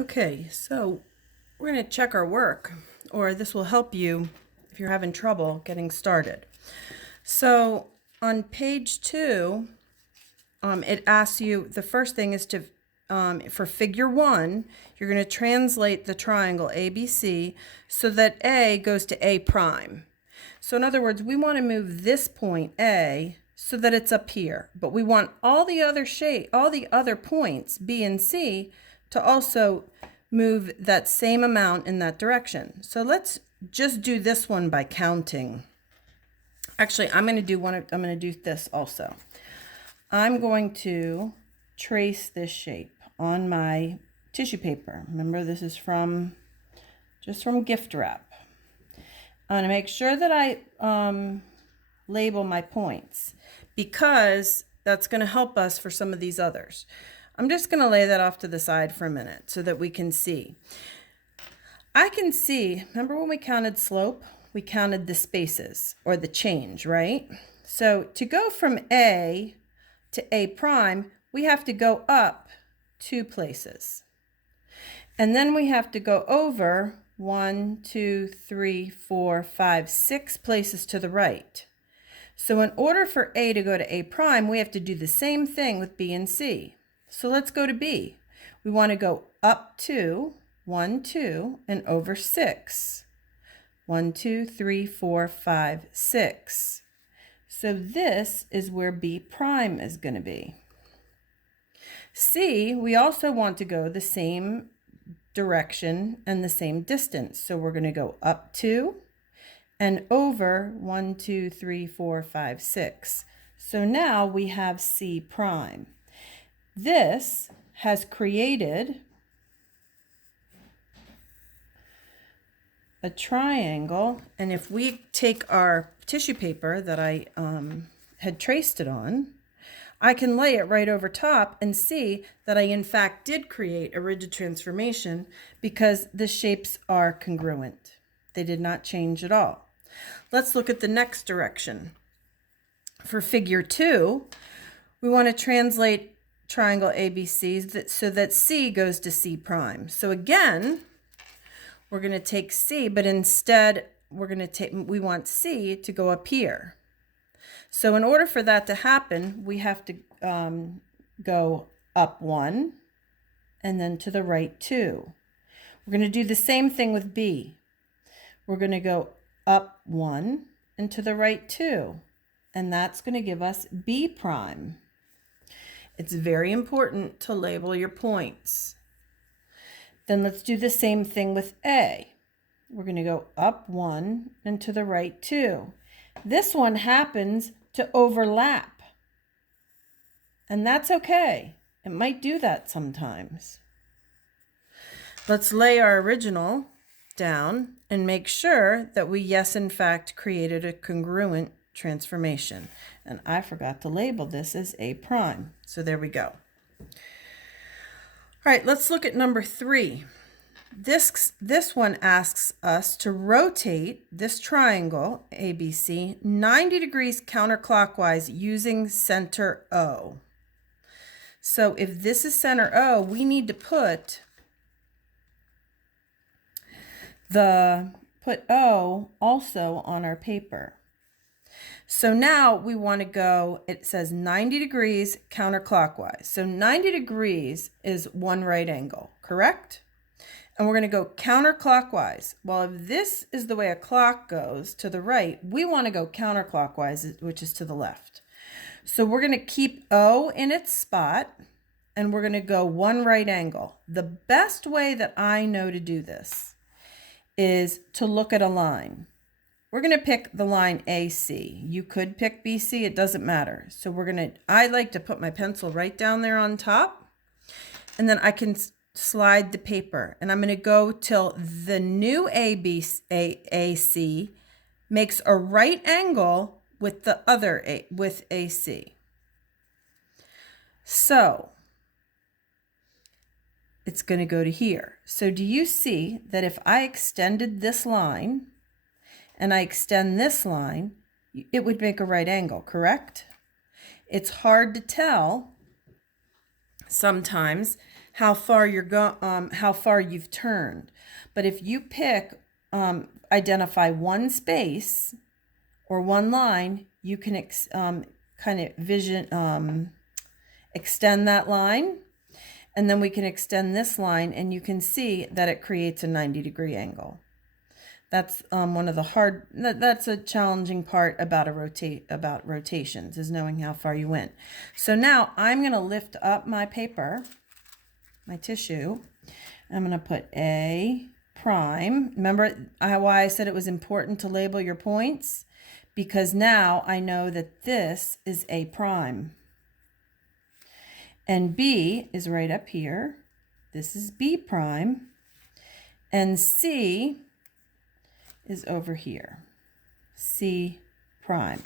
Okay, so we're going to check our work, or this will help you if you're having trouble getting started. So on page 2, it asks you, the first thing is to, for figure 1, you're going to translate the triangle ABC so that A goes to A prime. So in other words, we want to move this point A so that it's up here, but we want all the other points B and C to also move that same amount in that direction. So let's just do this one by counting. Actually, I'm going to do this also. I'm going to trace this shape on my tissue paper. Remember, this is just from gift wrap. I'm going to make sure that I label my points because that's going to help us for some of these others. I'm just going to lay that off to the side for a minute so that we can see. I can see, remember when we counted slope? We counted the spaces or the change, right? So to go from A to A prime, we have to go up 2 places. And then we have to go over 1, 2, 3, 4, 5, 6 places to the right. So in order for A to go to A prime, we have to do the same thing with B and C. So let's go to B. We want to go up 2, 1, 2, and over 6. 1, 2, 3, 4, 5, 6. So this is where B prime is going to be. C, we also want to go the same direction and the same distance. So we're going to go up 2 and over 1, 2, 3, 4, 5, 6. So now we have C prime. This has created a triangle, and if we take our tissue paper that I had traced it on, I can lay it right over top and see that I in fact did create a rigid transformation because the shapes are congruent. They did not change at all. Let's look at the next direction. For figure 2, we want to translate triangle ABC so that C goes to C prime. So again, we're going to take C, but instead we want C to go up here. So in order for that to happen, we have to go up 1 and then to the right 2. We're going to do the same thing with B. We're going to go up 1 and to the right 2, and that's going to give us B prime. It's very important to label your points. Then let's do the same thing with A. We're going to go up 1 and to the right 2. This one happens to overlap, and that's okay. It might do that sometimes. Let's lay our original down and make sure that we, yes, in fact, created a congruent transformation. And I forgot to label this as A prime. So there we go. All right, let's look at number 3. This one asks us to rotate this triangle, ABC, 90 degrees counterclockwise using center O. So if this is center O, we need to put O also on our paper. So now we want to go, it says 90 degrees counterclockwise. So 90 degrees is one right angle, correct? And we're going to go counterclockwise. Well, if this is the way a clock goes to the right, we want to go counterclockwise, which is to the left. So we're going to keep O in its spot, and we're going to go one right angle. The best way that I know to do this is to look at a line. We're going to pick the line AC. You could pick BC, it doesn't matter. So I like to put my pencil right down there on top, and then I can slide the paper, and I'm going to go till the new AC makes a right angle with the other with AC. So it's going to go to here. So do you see that if I extended this line and I extend this line, it would make a right angle, correct? It's hard to tell sometimes how far how far you've turned. But if you identify one space or one line, you can extend that line, and then we can extend this line, and you can see that it creates a 90-degree angle. That's that's a challenging part about rotations, is knowing how far you went. So now I'm going to lift up my paper, my tissue. I'm going to put A prime. Remember why I said it was important to label your points? Because now I know that this is A prime. And B is right up here. This is B prime. And C is over here. C prime.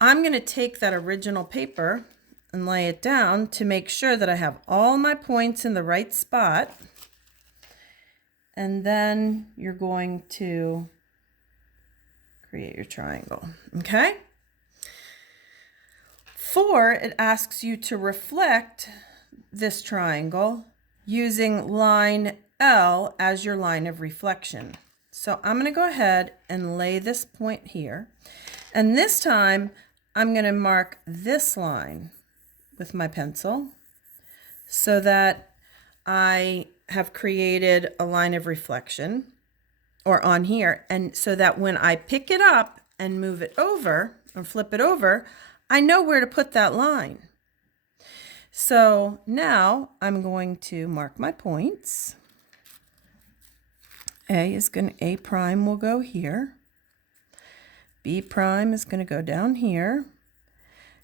I'm going to take that original paper and lay it down to make sure that I have all my points in the right spot. And then you're going to create your triangle. Okay? 4, it asks you to reflect this triangle using line L as your line of reflection. So I'm going to go ahead and lay this point here. And this time, I'm going to mark this line with my pencil so that I have created a line of reflection, or on here, and so that when I pick it up and move it over or flip it over, I know where to put that line. So now I'm going to mark my points. A prime will go here. B prime is going to go down here.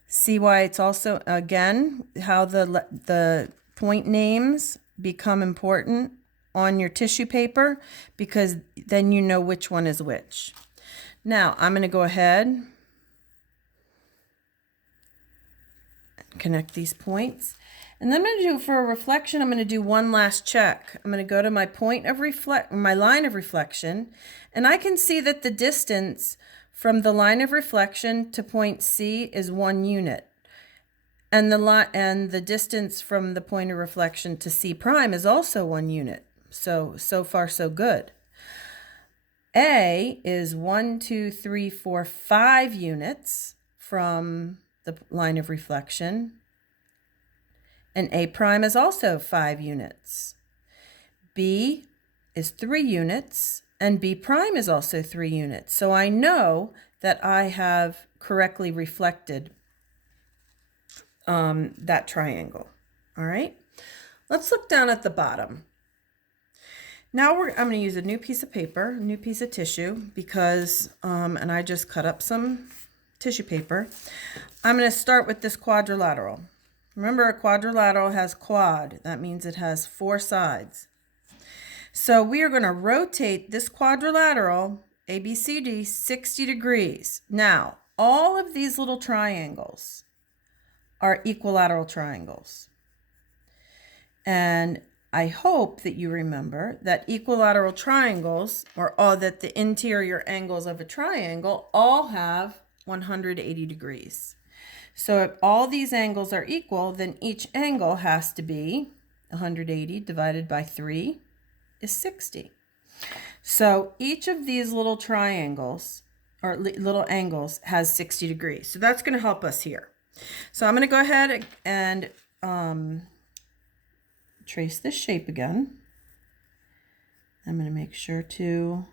See why it's also, again, how the point names become important on your tissue paper, because then you know which one is which. Now I'm going to go ahead and connect these points. And then I'm going to do, for a reflection, I'm going to do one last check. I'm going to go to my my line of reflection, and I can see that the distance from the line of reflection to point C is 1 unit. And the distance from the point of reflection to C prime is also 1 unit. So far so good. A is 1, 2, 3, 4, 5 units from the line of reflection. And A prime is also 5 units. B is 3 units, and B prime is also 3 units. So I know that I have correctly reflected that triangle. All right, let's look down at the bottom. Now I'm going to use a new piece of paper, a new piece of tissue, because, and I just cut up some tissue paper. I'm going to start with this quadrilateral. Remember, a quadrilateral has quad. That means it has 4 sides. So we are going to rotate this quadrilateral, ABCD, 60 degrees. Now, all of these little triangles are equilateral triangles. And I hope that you remember that equilateral triangles, or that the interior angles of a triangle, all have 180 degrees. So if all these angles are equal, then each angle has to be 180 divided by 3 is 60. So each of these little triangles, or little angles, has 60 degrees. So that's going to help us here. So I'm going to go ahead and trace this shape again. I'm going to make sure to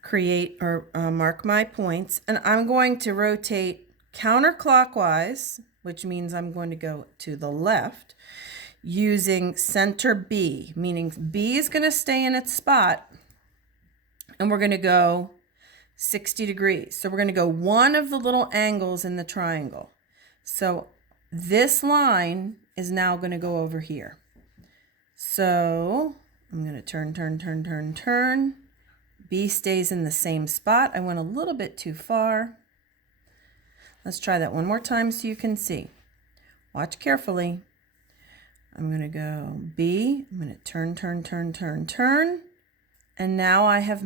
create or mark my points, and I'm going to rotate counterclockwise, which means I'm going to go to the left, using center B, meaning B is going to stay in its spot, and we're going to go 60 degrees. So we're going to go one of the little angles in the triangle. So this line is now going to go over here. So I'm going to turn. B stays in the same spot. I went a little bit too far. Let's try that one more time so you can see. Watch carefully. I'm going to go B. I'm going to turn. And now I have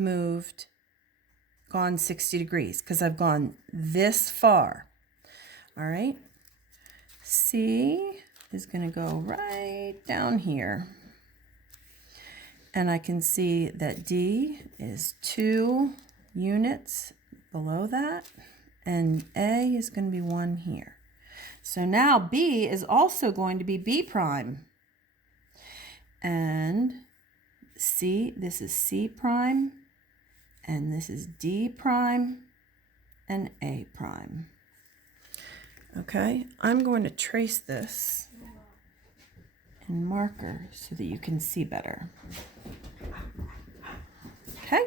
gone 60 degrees because I've gone this far. All right. C, is going to go right down here. And I can see that D is 2 units below that, and A is going to be 1 here. So now B is also going to be B prime. And C, this is C prime, and this is D prime, and A prime. Okay, I'm going to trace this in marker so that you can see better. Okay.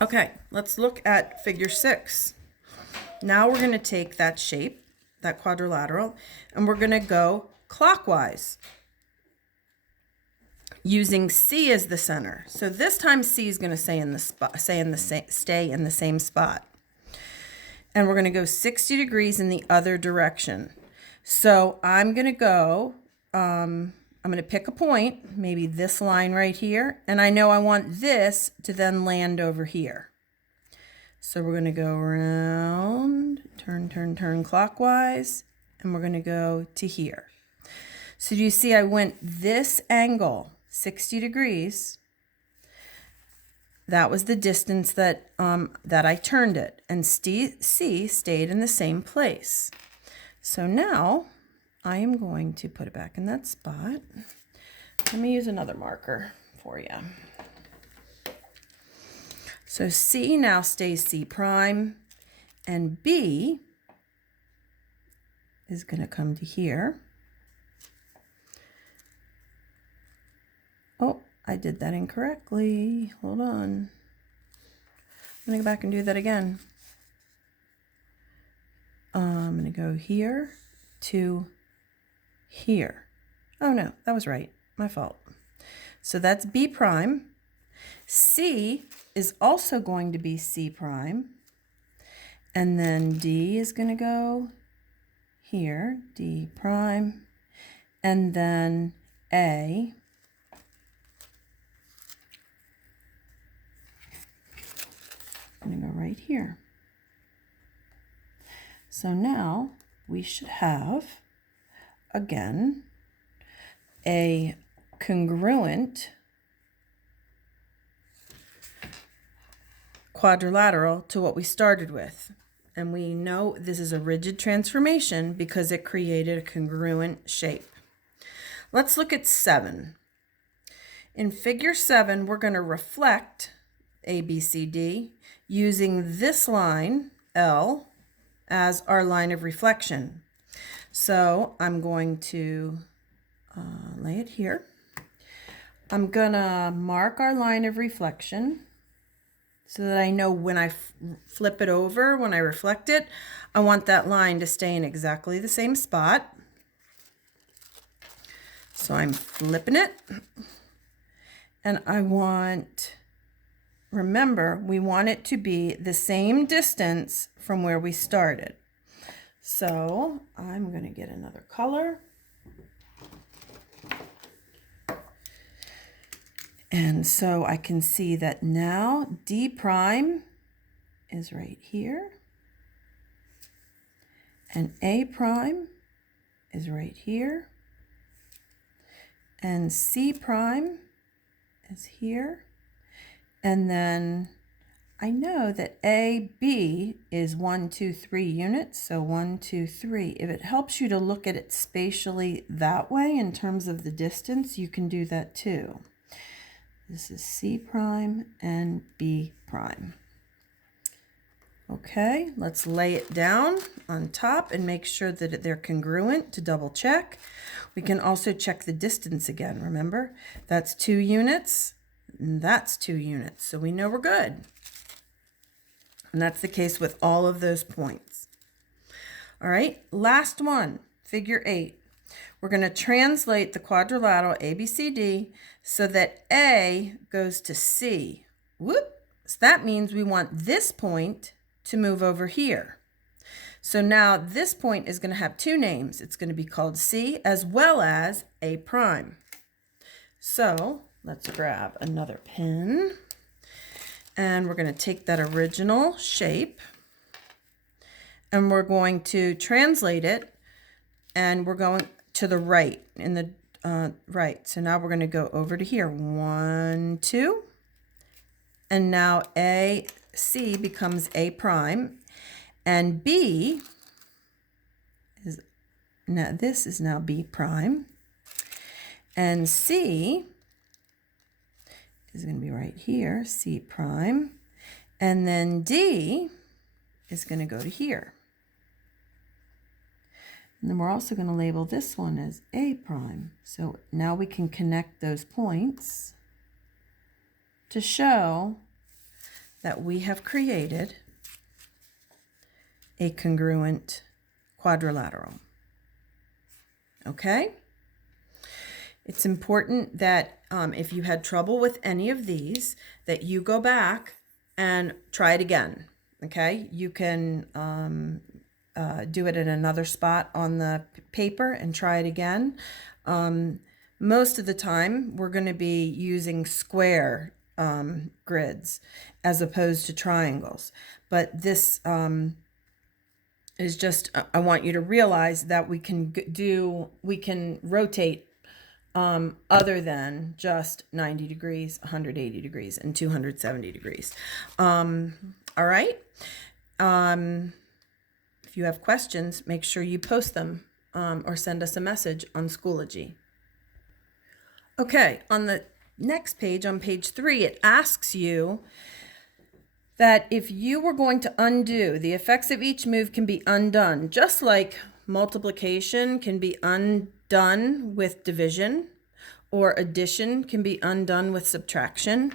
Okay, let's look at figure 6. Now we're going to take that shape, that quadrilateral, and we're going to go clockwise using C as the center. So this time C is going to stay in the same spot. And we're going to go 60 degrees in the other direction. So I'm going to go, I'm going to pick a point, maybe this line right here, and I know I want this to then land over here. So we're going to go around, turn clockwise, and we're going to go to here. So do you see I went this angle, 60 degrees. That was the distance that I turned it, and C stayed in the same place. So now I am going to put it back in that spot. Let me use another marker for you. So C now stays C prime, and B is going to come to here. Oh, I did that incorrectly. Hold on. I'm going to go back and do that again. I'm going to go here to here. Oh no, that was right. My fault. So that's B prime. C is also going to be C prime. And then D is going to go here, D prime. And then A I'm going to go right here. So now we should have, again, a congruent quadrilateral to what we started with. And we know this is a rigid transformation because it created a congruent shape. Let's look at 7. In figure 7, we're going to reflect ABCD using this line, L, as our line of reflection. So I'm going to lay it here. I'm going to mark our line of reflection so that I know when I flip it over, when I reflect it, I want that line to stay in exactly the same spot. So I'm flipping it. And I want, remember, we want it to be the same distance from where we started. So I'm going to get another color. And so I can see that now D prime is right here. And A prime is right here. And C prime is here. And then I know that AB is 1, 2, 3 units. So 1, 2, 3. If it helps you to look at it spatially that way in terms of the distance, you can do that too. This is C prime and B prime. Okay, let's lay it down on top and make sure that they're congruent to double check. We can also check the distance again, remember? That's 2 units, and that's 2 units, so we know we're good. And that's the case with all of those points. All right, last one, figure 8. We're going to translate the quadrilateral ABCD so that A goes to C. Whoop! So that means we want this point to move over here. So now this point is going to have 2 names. It's going to be called C as well as A prime. So let's grab another pen. And we're going to take that original shape and we're going to translate it, and we're going to the right in the right. So now we're going to go over to here. 1, 2. And now AC becomes A prime, and B is now, this is now B prime, and C is going to be right here, C prime, and then D is going to go to here. And then we're also going to label this one as A prime. So now we can connect those points to show that we have created a congruent quadrilateral. Okay? It's important that if you had trouble with any of these, that you go back and try it again. Okay? You can do it in another spot on the paper and try it again. Most of the time, we're going to be using square grids as opposed to triangles. But this is just, I want you to realize that we can rotate other than just 90 degrees, 180 degrees, and 270 degrees. All right. If you have questions, make sure you post them or send us a message on Schoology. Okay, on the next page, on page 3, it asks you that if you were going to undo, the effects of each move can be undone, just like multiplication can be undone with division, or addition can be undone with subtraction.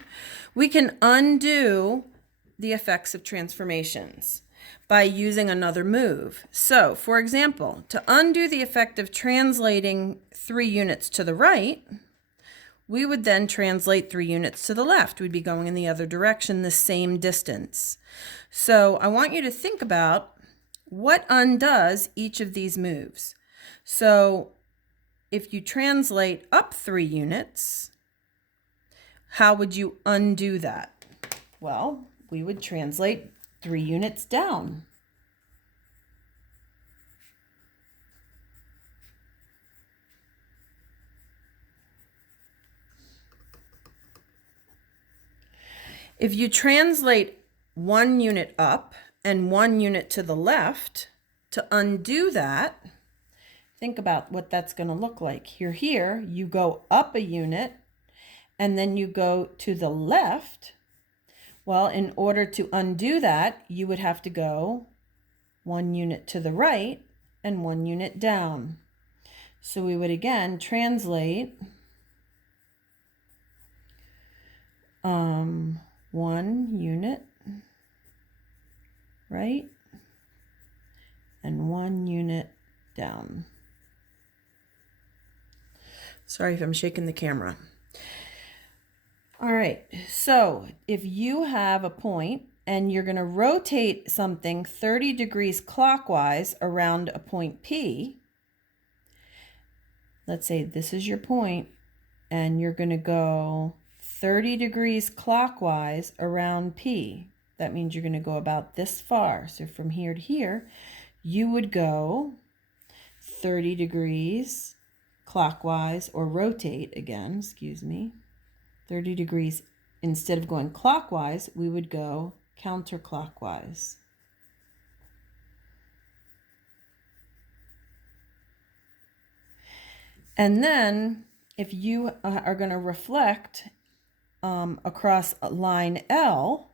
We can undo the effects of transformations by using another move. So, for example, to undo the effect of translating 3 units to the right, we would then translate 3 units to the left. We'd be going in the other direction, the same distance. So I want you to think about what undoes each of these moves. So if you translate up 3 units, how would you undo that? Well, we would translate 3 units down. If you translate 1 unit up and 1 unit to the left, to undo that, think about what that's going to look like. Here, you go up a unit and then you go to the left. Well, in order to undo that, you would have to go 1 unit to the right and 1 unit down. So we would again translate 1 unit right and 1 unit down. Sorry if I'm shaking the camera. All right, so if you have a point and you're going to rotate something 30 degrees clockwise around a point P, let's say this is your point, and you're going to go 30 degrees clockwise around P. That means you're going to go about this far. So from here to here, you would go 30 degrees clockwise, or rotate again, 30 degrees. Instead of going clockwise, we would go counterclockwise. And then if you are going to reflect across line L,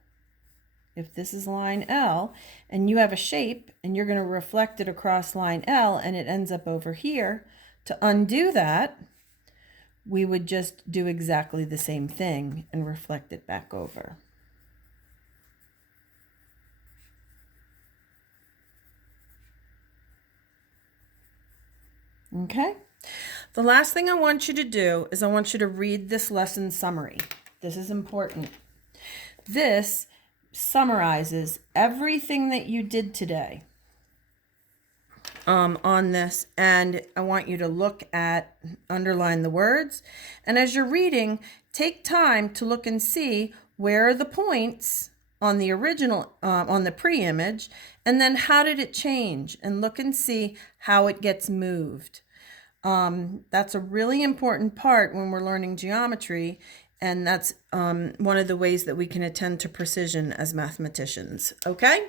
if this is line L, and you have a shape and you're going to reflect it across line L and it ends up over here, to undo that, we would just do exactly the same thing and reflect it back over. Okay? The last thing I want you to do is I want you to read this lesson summary. This is important. This summarizes everything that you did today on this, and I want you to look at, underline the words, and as you're reading, take time to look and see where are the points on the original, on the pre-image, and then how did it change, and look and see how it gets moved. That's a really important part when we're learning geometry, and that's one of the ways that we can attend to precision as mathematicians. Okay?